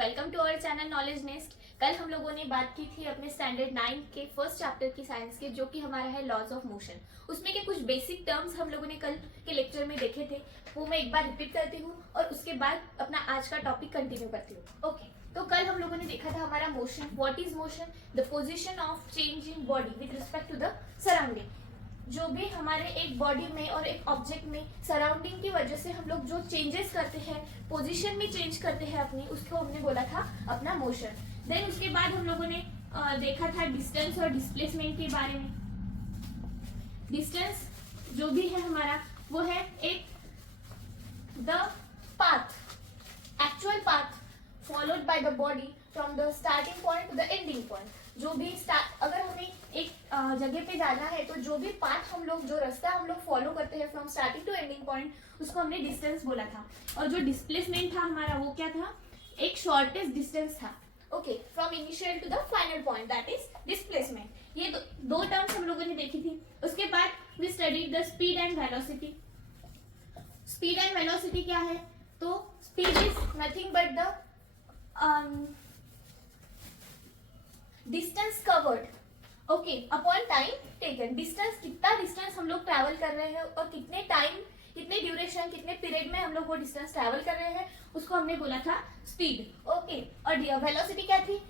Welcome to our channel knowledge nest. कल हम लोगों ने बात की थी अपने स्टैंडर्ड 9 के फर्स्ट चैप्टर की साइंस के, जो कि हमारा है लॉज ऑफ मोशन। उसमें के कुछ बेसिक टर्म्स हम लोगों ने कल के लेक्चर में देखे थे, वो मैं एक बार रिपीट करती हूँ और उसके बाद अपना आज का टॉपिक कंटिन्यू करती हूँ। ओके, तो कल हम लोगों ने देखा था हमारा motion, what is motion, the position of change in body with respect to the surrounding. जो भी हमारे एक बॉडी में और एक ऑब्जेक्ट में सराउंडिंग की वजह से हम लोग जो चेंजेस करते हैं, पोजीशन में चेंज करते हैं अपनी, उसको हमने बोला था अपना मोशन। देन उसके बाद हम लोगों ने देखा था डिस्टेंस और डिस्प्लेसमेंट के बारे में। डिस्टेंस जो भी है हमारा, वो है एक the path, actual path followed by the body from the starting point two the ending point. जो भी अगर हमें एक जगह पे जाना है तो जो भी पाथ हम लोग, जो रास्ता हम लोग फॉलो करते हैं from starting to ending point, उसको हमने डिस्टेंस बोला था। और जो डिस्प्लेसमेंट था हमारा, वो क्या था? एक शॉर्टेस्ट डिस्टेंस था। Okay, from initial to the final point, that is displacement. ये दो टर्म्स हम लोगों ने देखी थी। उसके बाद we studied the speed and velocity. Speed and velocity क्या है? तो speed is nothing but the distance covered okay upon time taken. Distance, कितना डिस्टेंस हम लोग ट्रैवल कर रहे हैं और कितने टाइम, कितने ड्यूरेशन, कितने पीरियड में हम लोग वो डिस्टेंस ट्रैवल कर रहे हैं, उसको हमने बोला था स्पीड। ओके, और वेलोसिटी क्या थी?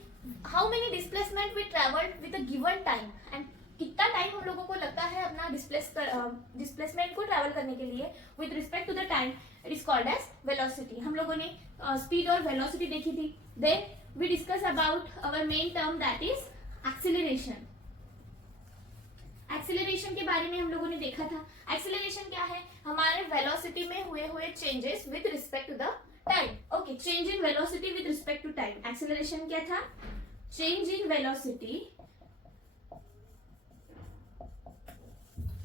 How many displacement we travelled with a given time, and कितना टाइम हम लोगों को लगता है अपना डिस्प्लेसमेंट को ट्रैवल करने के लिए with respect to the time, it is called as velocity. हम लोगों ने स्पीड और वेलोसिटी देखी थी। Then we discuss about our main term, that is acceleration. Acceleration के बारे में हम लोगों ने देखा था। एक्सीलरेशन क्या है? हमारे वेलोसिटी में हुए changes with respect to the time. Okay, change in velocity with respect to time. Acceleration क्या था? Change in velocity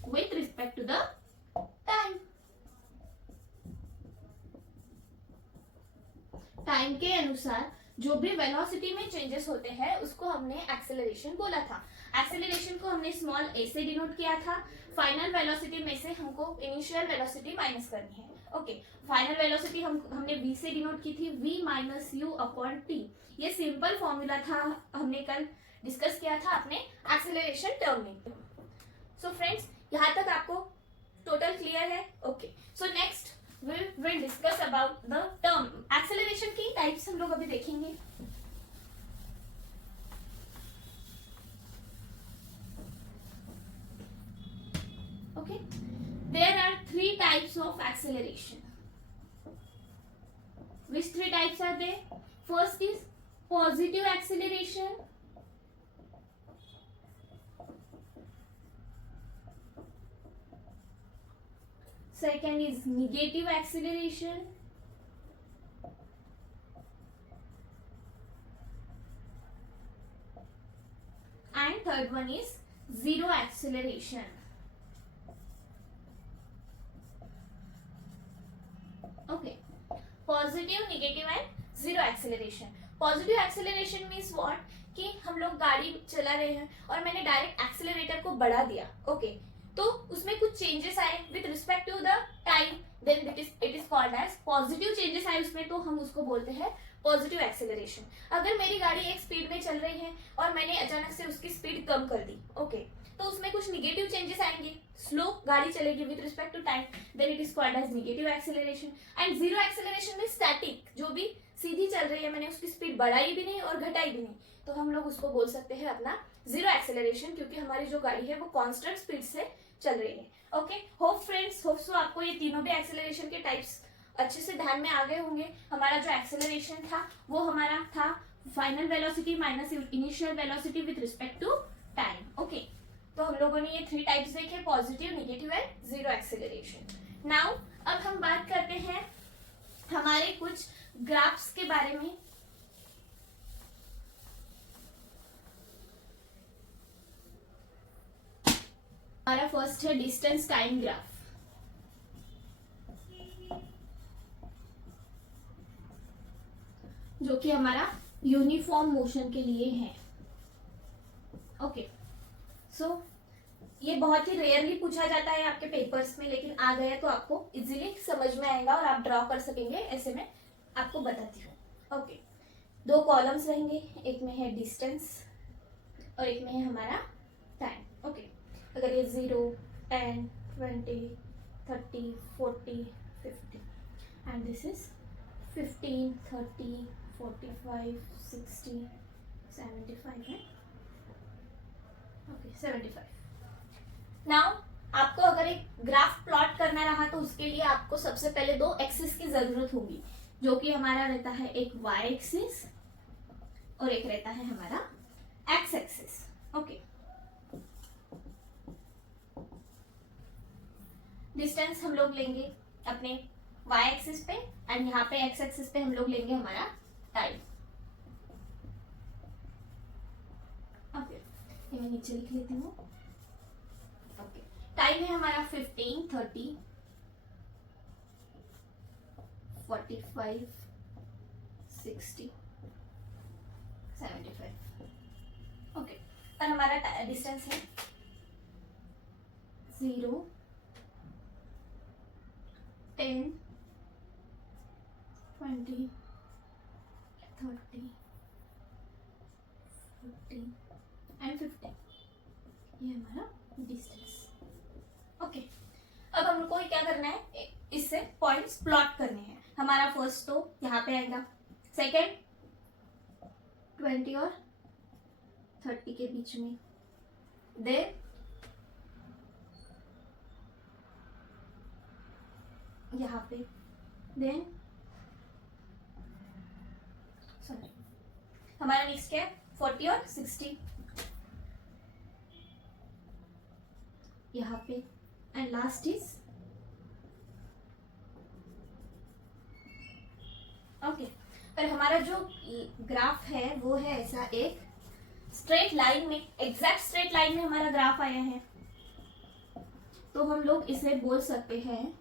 with respect to the time. Time के अनुसार जो भी वेलोसिटी में चेंजेस होते हैं, उसको हमने एक्सेलरेशन बोला था। एक्सेलरेशन को हमने स्मॉल ए से डिनोट किया था। फाइनल वेलोसिटी में से हमको इनिशियल वेलोसिटी माइनस करनी है। ओके, फाइनल वेलोसिटी हमने v से डिनोट की थी, v minus you upon T. ये सिंपल फॉर्मूला था, हमने कल डिस्कस किया था अपने एक्सेलरेशन टर्म में। सो फ्रेंड्स, यहाँ तक आपको टोटल क्लियर है? Okay, so next we will discuss about the term acceleration की टाइप्स हम लोग अभी देखेंगे। Okay, there are three types of acceleration. Which three types are there? First is positive acceleration, second is negative acceleration, and third one is zero acceleration. Okay, positive, negative and zero acceleration. Positive acceleration means what? कि हम लोग गाड़ी चला रहे हैं और मैंने direct accelerator को बढ़ा दिया। ओके, तो उसमें कुछ चेंजेस आए with respect to the time, then it is called as positive changes आए उसमें, तो हम उसको बोलते हैं पॉजिटिव एक्सेलरेशन। अगर मेरी गाड़ी एक स्पीड में चल रही है और मैंने अचानक से उसकी स्पीड कम कर दी, ओके, तो उसमें कुछ निगेटिव चेंजेस आएंगे, स्लो गाड़ी चलेगी with respect to time, then it is called as negative acceleration. And zero acceleration में स्टैटिक, जो भी सीधी चल रही है, मैंने उसकी स्पीड बढ़ाई भी नहीं और घटाई भी नहीं, तो हम लोग उसको बोल सकते हैं अपना जीरो एक्सेलरेशन, क्योंकि हमारी जो गाड़ी है वो कांस्टेंट स्पीड से चल रही है। Okay, hope friends, hope so आपको ये तीनों भी एक्सेलरेशन के टाइप्स अच्छे से ध्यान में आ गए होंगे। हमारा जो एक्सेलरेशन था वो हमारा था final velocity minus initial velocity with respect to time. Okay, तो हम लोगों ने ये थ्री टाइप्स देखे, positive, negative and zero acceleration. Now अब हम बात करते हैं हमारे कुछ ग्राफ्स के बारे में। हमारा फर्स्ट है डिस्टेंस टाइम ग्राफ, जो कि हमारा यूनिफॉर्म मोशन के लिए है। ओके, सो ये बहुत ही रेयरली पूछा जाता है आपके पेपर्स में, लेकिन आ गया तो आपको इजीली समझ में आएगा और आप ड्रॉ कर सकेंगे। ऐसे में आपको बताती हूँ। ओके, दो कॉलम्स रहेंगे, एक में है डिस्टेंस और एक में है हमारा टाइम। ओके, अगर ये 0, 10, 20, 30, 40, 50 एंड दिस इज 15, 30, 45, 60, 75 है। ओके, 75। नाउ आपको अगर एक ग्राफ प्लॉट करना रहा तो उसके लिए आपको सबसे पहले दो एक्सिस की जरूरत होगी, जो कि हमारा रहता है एक y एक्सिस और एक रहता है हमारा x एक्सिस। ओके, डिस्टेंस हम लोग लेंगे अपने y एक्सिस पे एंड यहाँ पे x एक्सिस पे हम लोग लेंगे हमारा टाइम। ओके, ये मैं नीचे लिख लेती हूँ। ओके, टाइम है हमारा 15, 30, 45, 60, 75। ओके, और हमारा डिस्टेंस है 0, 10, 20, 30, 40 एंड 50। ये हमारा डिस्टेंस। ओके, अब हमको क्या करना है, इससे पॉइंट्स प्लॉट करने हैं। हमारा फर्स्ट तो यहाँ पे आएगा, सेकेंड 20 और 30 के बीच में, देन यहाँ पे, देन सॉरी हमारा नेक्स्ट क्या है 40 और 60 यहाँ पे, एंड लास्ट इज ओके। पर हमारा जो ग्राफ है वो है ऐसा एक स्ट्रेट लाइन में, एग्जैक्ट स्ट्रेट लाइन में हमारा ग्राफ आया है, तो हम लोग इसे बोल सकते हैं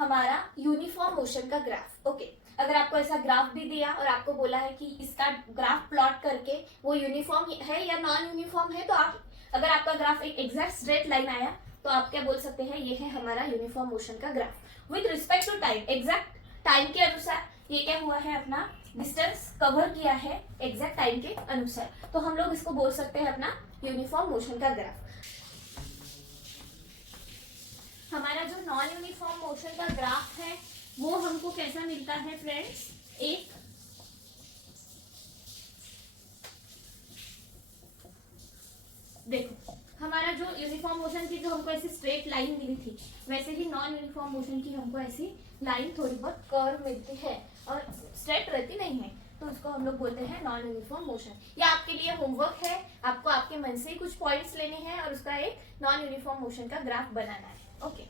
हमारा यूनिफॉर्म मोशन का ग्राफ। ओके, अगर आपको ऐसा ग्राफ भी दिया और आपको बोला है कि इसका ग्राफ प्लॉट करके वो यूनिफॉर्म है या नॉन यूनिफॉर्म है, तो आप अगर आपका ग्राफ एक एग्जैक्ट स्ट्रेट लाइन आया तो आप क्या बोल सकते हैं, ये है हमारा यूनिफॉर्म मोशन का graph. With respect to time, exact time के अनुसार ये क्या हुआ है, अपना डिस्टेंस कवर किया है एग्जैक्ट टाइम के अनुसार, तो हम लोग इसको बोल सकते हैं अपना यूनिफॉर्म मोशन का ग्राफ। हमारा जो नॉन यूनिफॉर्म मोशन का ग्राफ है वो हमको कैसा मिलता है फ्रेंड्स, एक देखो हमारा जो यूनिफॉर्म मोशन की जो हमको ऐसी स्ट्रेट लाइन मिली थी, वैसे ही नॉन यूनिफॉर्म मोशन की हमको ऐसी लाइन थोड़ी बहुत कर्व मिलती है और स्ट्रेट रहती नहीं है, तो उसको हम लोग बोलते हैं नॉन यूनिफॉर्म मोशन। या आपके लिए होमवर्क है, आपको आपके मन से ही कुछ पॉइंट्स लेने हैं और उसका एक नॉन यूनिफॉर्म मोशन का ग्राफ बनाना है। ओके,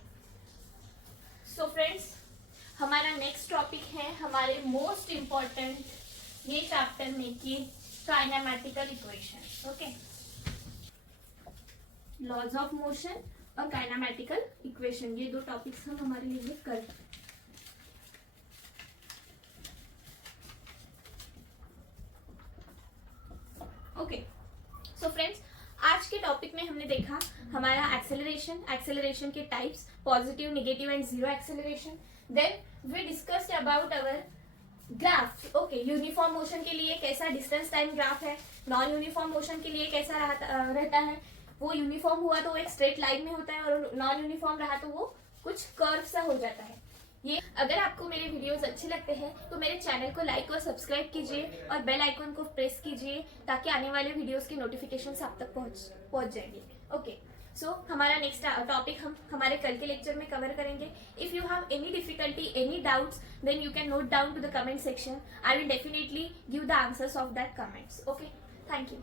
सो फ्रेंड्स हमारा नेक्स्ट टॉपिक है हमारे मोस्ट इम्पॉर्टेंट ये चैप्टर में कि kinematical equation. Okay, laws of motion और काइनेमैटिकल इक्वेशन, ये दो टॉपिक्स हम हमारे लिए कल। ओके, सो फ्रेंड्स आज के टॉपिक में हमने देखा हमारा एक्सेलरेशन के types, positive, negative and zero acceleration. Then we discussed about our graph. Okay, uniform motion के लिए कैसा डिस्टेंस टाइम ग्राफ है, नॉन यूनिफॉर्म मोशन के लिए कैसा रहता है, वो यूनिफॉर्म हुआ तो वो एक स्ट्रेट लाइन में होता है और नॉन यूनिफॉर्म रहा तो वो कुछ कर्व सा हो जाता है। ये अगर आपको मेरे वीडियोस अच्छे लगते हैं तो मेरे चैनल को लाइक और सब्सक्राइब कीजिए और बेल आइकन को प्रेस कीजिए ताकि आने वाले वीडियोस के नोटिफिकेशंस आप तक पहुंच जाएंगे। ओके, सो हमारा नेक्स्ट टॉपिक हम हमारे कल के लेक्चर में कवर करेंगे। If you have any difficulty, any doubts, then you can note down to the comment section. I will definitely give the answers of that comments. Okay, thank you.